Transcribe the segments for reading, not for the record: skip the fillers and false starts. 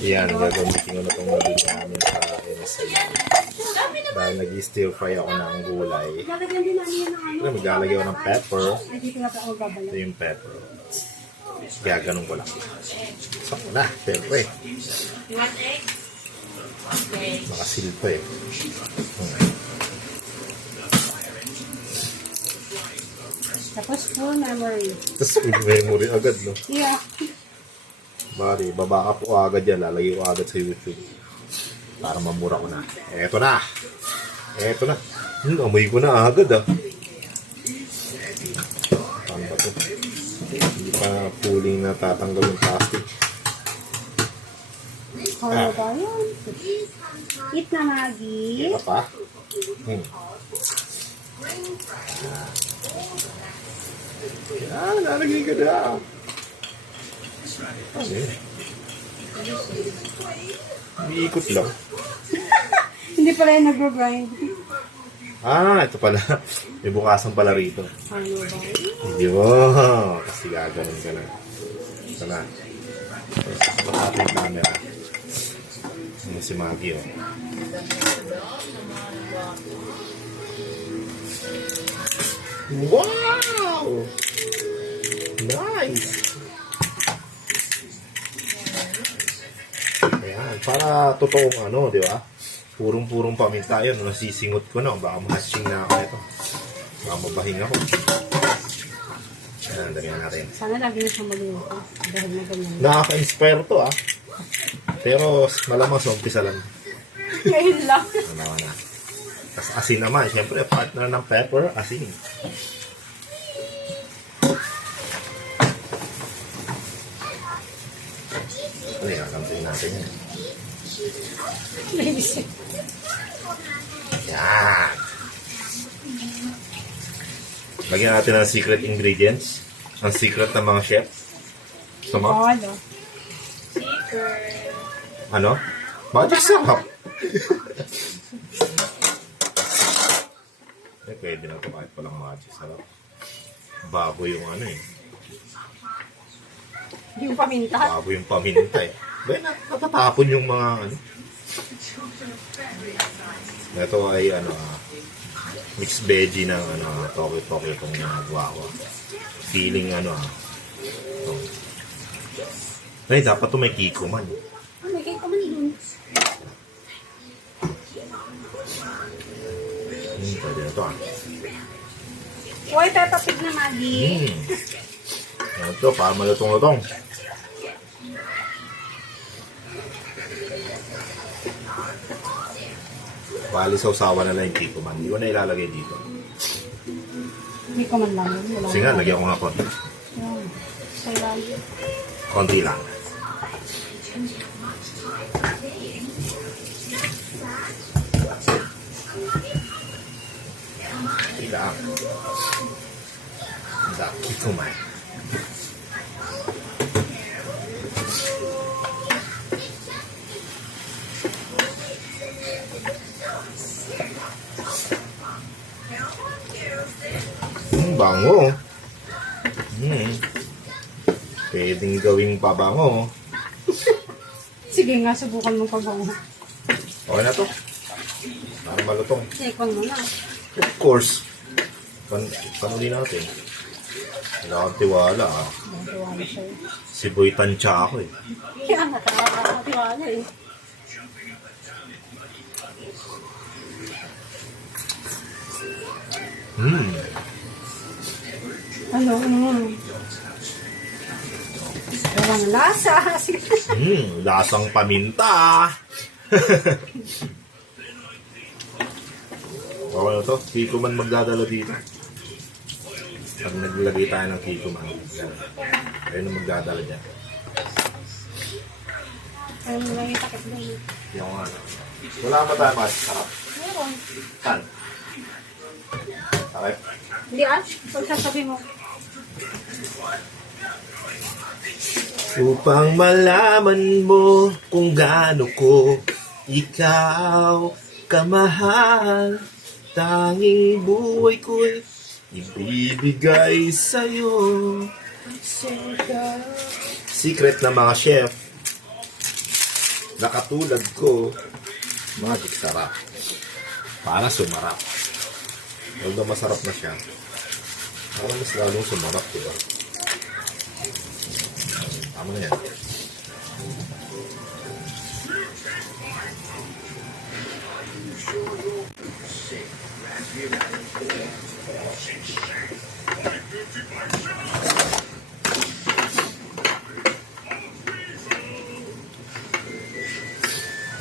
Yan, gagamitin ko na itong nabili namin sa MSA. Dahil nag-stir fry ako ng gulay. Maglalagay ako ng pepper. Ito yung pepper. Gaganon ko lang. Sakto na, pepper. Nakasilpa eh. Tapos full memory. Tapos full memory agad, no? Yeah. Bari, baba ka po agad yan. Lalagay ko agad sa YouTube. Para mamura ko na. Eto na. Eto na. Amoy ko na agad ah. Paano ba ito? Hindi pa pulling na tatanggal yung plastic. Ano ba yun? Eat na, Maggie. Ito pa. Yan, lalagay ka na. Ano yun? Umiikot lang. Hindi pala yung nag-grind. Ito pala. May bukasan pala rito. Ano ba yun? Hindi mo. Kasi gaganon ka na. Ito na. Bakit yung camera? Ano si Maggie, oh. Wow! Nice! Ayan, para totoong ano, di ba? Purong-purong paminta yun. Nasisingot ko na. Baka matching na ako ito. Baka mabahing ako. Ayan, damihan natin. Sana lagi na siya maluto. Dahil na ganyan. Nakaka-inspire to, ah. Pero malamang sa umpisa lang. Ngayon lang. Ano na. Tapos asin naman. Siyempre, partner ng pepper, asin. Ano yan? Kampihin natin yan. Naisip. Yan. Lagyan natin ng secret ingredients. Ang secret ng mga chef. Gusto mo? Oo, ano? Ano? Magic sarap. Pwede na ito kahit palang magic sarap. Bago yung ano eh. Yung paminta. Bago yung paminta eh. Natatapon yung mga ano. Ito ay ano, mixed veggie ng ano, toke-toke itong guawa. Feeling ano ito. Ay, dapat ito may kiko man. May kayo man yun. Pwede na ito Huwag Peppa Pig na, Maggie. Ito, para malutong-lutong. Bali, sausawa na lang yung kiko man. Hindi ko na ilalagay dito. Hindi ko man lang yun. Wala Kasi nga, lagyan ko nga konti. Yan. Sa ilalim. Konti lang. Konti lang. Hindi, kiko man. Bango. Pwedeng gawing pabango. Sige nga, subukan mo pagbango. Okay na to. Para malutong. Second mo na. Of course. Panuli natin. Wala akong tiwala ah. Natiwala sa'yo. Si Boy Tansya ako eh. Kaya nga, nakakatiwala eh. Ano? Walang lasa. Lasang paminta. Okay na to. Kiko man magdadala dito. Pag naglagay tayo ng kiko man. Ayun ang magdadala dyan. Ano lang yung takip na yun? Yung ano. Wala ba tayo masarap? Meron. Saan? Okay. Hindi pagsasabi mo. Upang malaman mo kung gaano ko ikaw kamahal, tanging buhay ko'y ibibigay sa'yo. Secret na mga chef. na katulad ko, magic sarap. Para sumarap. Although masarap na siya, parang mas lalong sumarap, diba? Tama na yan.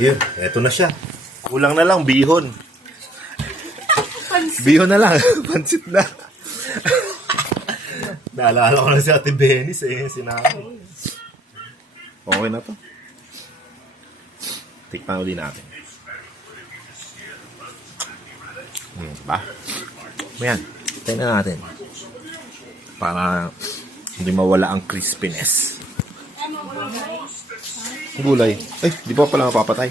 Yun, eto na siya. Kulang na lang, bihon. Bihon na lang, pansit na. Naalala ko na si Ate Benis eh, sinabi. Okay na to. Tikman ulit natin. Diba? Ayan, tayo na natin. Para hindi mawala ang crispiness. Gulay. Ay, di pa pala mapapatay.